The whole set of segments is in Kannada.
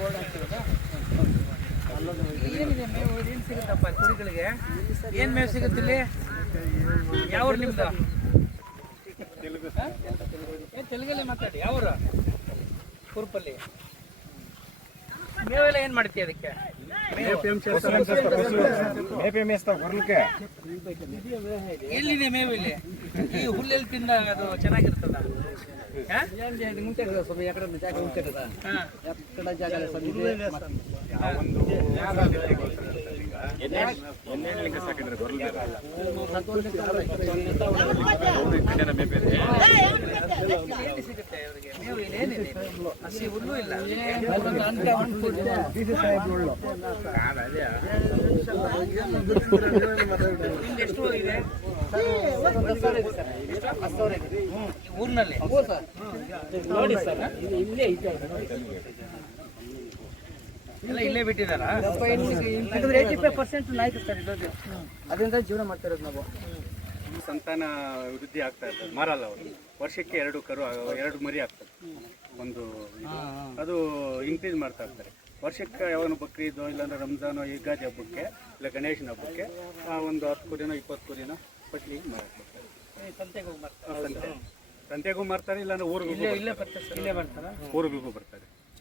ಬೋರ್ಡ್ ಹಾಕ್ತೀವಲ್ಲ? ಏನಿದೆ ಮೇವು? ಏನು ಸಿಗುತ್ತಪ್ಪ ಕುರಿಗಳಿಗೆ? ಏನು ಮೇವು ಸಿಗುತ್ತಿಲ್ಲಿ ಯಾವ್ರು ನಿಮ್ದು? ಏ, ತೆಲುಗಲ್ಲಿ ಮಾತಾಡಿ. ಯಾವರು? ಕುರುಪಲ್ಲಿ. ಮೇವೆಲ್ಲ ಏನು ಮಾಡ್ತೀಯ ಅದಕ್ಕೆ? ಮೇಪೆ ಮೇಸ್ತಾವ ಬರ್ಲಿಕ್ಕೆ ಎಲ್ಲಿದೆ ಮೇವು ಇಲ್ಲಿ? ಈ ಹುಲ್ಲೆಲ್ಲಿ ತಿಂದಾಗ ಅದು ಚೆನ್ನಾಗಿರ್ತದ? ಹಾ? ಸೊ ಎಕಡೆ ಜಾಗ ಉಂಟಿರ್ತದ ಹಾ. ಎಕಡೆ ಜಾಗ ಹಸಿ ಹುಲ್ಲು ಇಲ್ಲ ಎಷ್ಟು ಊರಿನಲ್ಲಿ ನೋಡಿ ಸರ್ ಇಲ್ಲೇ ಐತೆ ಎಲ್ಲ ಇಲ್ಲೇ ಬಿಟ್ಟಿದಾರಾ ಯಾಕಂದ್ರೆ ಏಯ್ಟಿ ಫೈವ್ ಪರ್ಸೆಂಟ್ ನಾಯ್ತು ಸರ್ ಇರೋದು. ಅದರಿಂದ ಜೀವನ ಮಾಡ್ತಾ ಇರೋದು ನಾವು. ಸಂತಾನ ವೃದ್ಧಿ ಆಗ್ತಾ ಇರ್ತದೆ. ಮಾರಲ್ಲ ಅವರು. ವರ್ಷಕ್ಕೆ ಎರಡು ಕರು ಎರಡು ಮರಿ ಆಗ್ತದೆ. ಒಂದು ಅದು ಇನ್ಕ್ರೀಸ್ ಮಾಡ್ತಾ ಇರ್ತಾರೆ. ವರ್ಷಕ್ಕೆ ಯಾವಾಗ ಬಕ್ರೀದೋ ಇಲ್ಲಾಂದ್ರೆ ರಂಜಾನೋ ಯುಗಾದಿ ಹಬ್ಬಕ್ಕೆ ಇಲ್ಲ ಗಣೇಶನ ಹಬ್ಬಕ್ಕೆ ಆ ಒಂದು ಹತ್ತು ಕುರಿನೋ ಇಪ್ಪತ್ತು ಕುರಿನೋ ಪಟ್ಲಿ ಮಾರಾಟ ಮಾಡ್ತಾರೆ. ಸಂತೆಗೆ ಮಾರ್ತಾರೆ ಇಲ್ಲಾಂದ್ರೆ ಊರಿಗೂ ಇಲ್ಲೇ ಇಲ್ಲೇ ಬರ್ತಾರೆ ಇಲ್ಲೇ ಊರುಗಳಿಗೂ ಬರ್ತಾರೆ.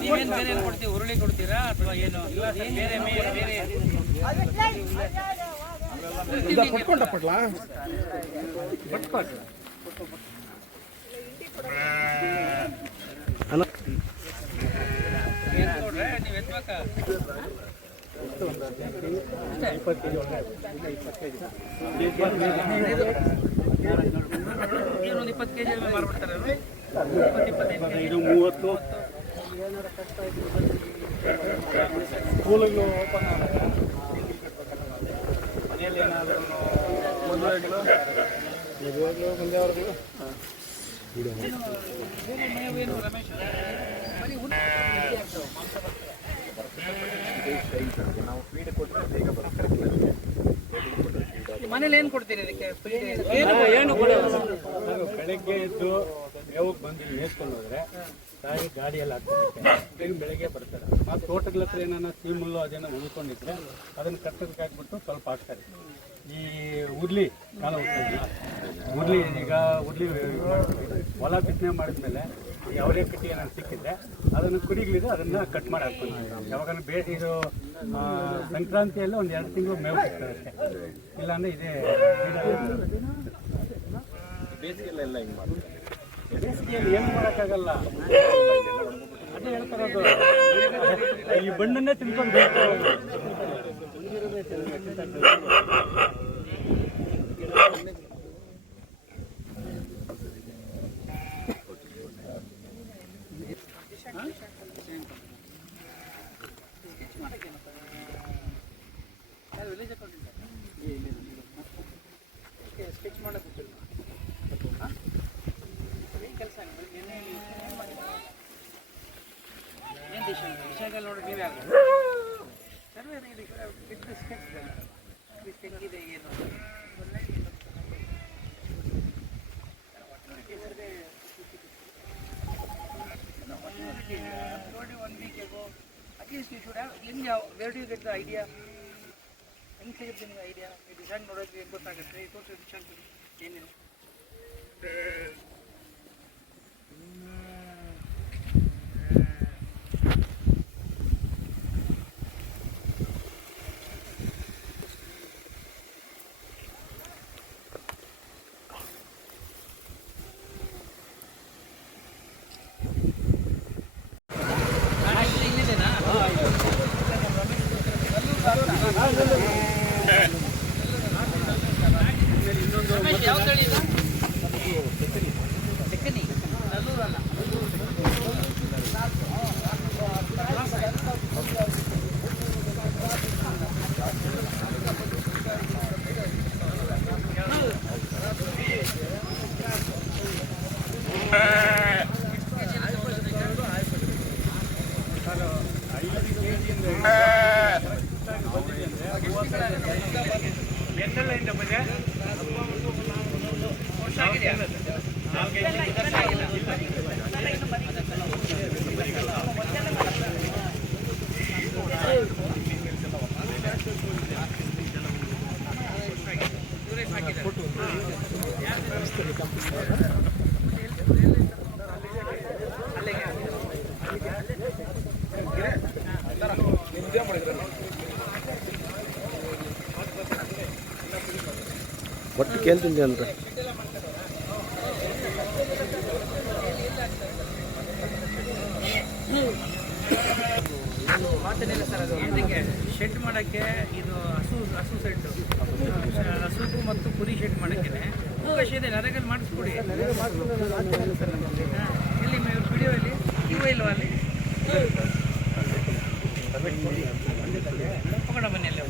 ನೀವೇನ್ ಬೇರೆ ಹುರುಳಿ ಕೊಡ್ತೀರಾ ಅಥವಾ ಏನು ಬೇರೆ ಬೇರೆ ಇಪ್ಪತ್ತು ಕೆಜಿ ಮಾರ್ಬಿಡ್ತಾರೆ ಇದು ಮೂವತ್ತು. ಸ್ಕೂಲಿಗೆ ಓಪನ್ ಮನೆಯಲ್ಲಿ ಏನಾದರೂ ಮದುವೆಗಳು? ಮದುವೆಗಳು ಮುಂದೆವರೆಗೂ ಬೇರೆ ಮೇವೇನು ಬೇಗ ಬರೀ ಹುಲ್ಲು ಮನೇಲಿ ಏನು ಕೊಡ್ತೀರಿ ಇದಕ್ಕೆ? ಏನು ನಾವು ಬೆಳಗ್ಗೆ ಎದ್ದು ಮೇವಕ್ಕೆ ಬಂದು ಮೇಯ್ಸ್ಕೊಂಡು ಹೋದ್ರೆ ತಾಯಿ ಗಾಡಿಯಲ್ಲಿ ಹಾಕ್ತಾರೆ ಬೆಳಿಗ್ಗೆ ಬರ್ತಾರೆ. ಆ ತೋಟಗಳ ಹತ್ರ ಏನಾರ ಸೀಮುಲ್ಲು ಅದೇನೋ ಉಳ್ಕೊಂಡಿದ್ರೆ ಅದನ್ನು ಕಟ್ಟದಕ್ಕೆ ಹಾಕ್ಬಿಟ್ಟು ಸ್ವಲ್ಪ ಹಾಕ್ತಾರೆ. ಈ ಉರ್ಲಿ ಕಾಲ ಉರ್ಲಿ ಈಗ ಉರ್ಲಿ ಹೊಲ ಬಿತ್ತನೆ ಮಾಡಿದ್ಮೇಲೆ ಈ ಕಟ್ಟಿ ಏನಾದ್ರು ಸಿಕ್ಕಿದ್ರೆ ಅದನ್ನು ಕುರಿಗಳಿದೆ ಅದನ್ನು ಕಟ್ ಮಾಡಿ ಹಾಕ್ಕೊಂಡು ಯಾವಾಗ ಬೇರೆ ಇದು ಸಂಕ್ರಾಂತಿಯಲ್ಲಿ ಒಂದು ಎರಡು ತಿಂಗಳು ಮೇವು ಅಷ್ಟೇ. ಇಲ್ಲಾಂದ್ರೆ ಇದೇ ಬೇಸಿಗೆಲ್ಲ ಹಿಂಗೆ ಮಾಡ್ತಾರೆ? ಬೇಸಿಗೆಯಲ್ಲಿ ಏನು ಮಾಡೋಕ್ಕಾಗಲ್ಲ? ಅದೇ ಹೇಳ್ತಾರದು ಈ ಬಣ್ಣನ್ನೇ ತಿನ್ಕೊಂಡು ಬೇಕು ಸ್ಕೆಚ್ ಮಾಡೋದು you- where do you get the idea? ಹೆಂಗೆ ಸಿಗುತ್ತೆ ನಿಮಗೆ ಐಡಿಯಾ ಡಿಸೈನ್ ನೋಡೋಕೆ ಗೊತ್ತಾಗುತ್ತೆ ತೋರಿಸಿ ಡಿಸೈನ್ ಎಷ್ಟೆಲ್ಲ ಬಗ್ಗೆ ನಾಲ್ಕೈದು ಕೇಳ್ತಿದ್ದೆ ಅಂತ. ಮಾತೇನಿಲ್ಲ ಸರ್ ಅದು ಶೆಡ್ ಮಾಡೋಕ್ಕೆ ಇದು ಹಸು ಹಸು ಮತ್ತು ಪುರಿ ಶೆಡ್ ಮಾಡಿಸ್ಕೊಡಿ. ಎಲ್ಲಿ ವಿಡಿಯೋ ಇಲ್ಲಿ ಅಲ್ಲಿ ಬನ್ನಿ ಅಲ್ಲಿ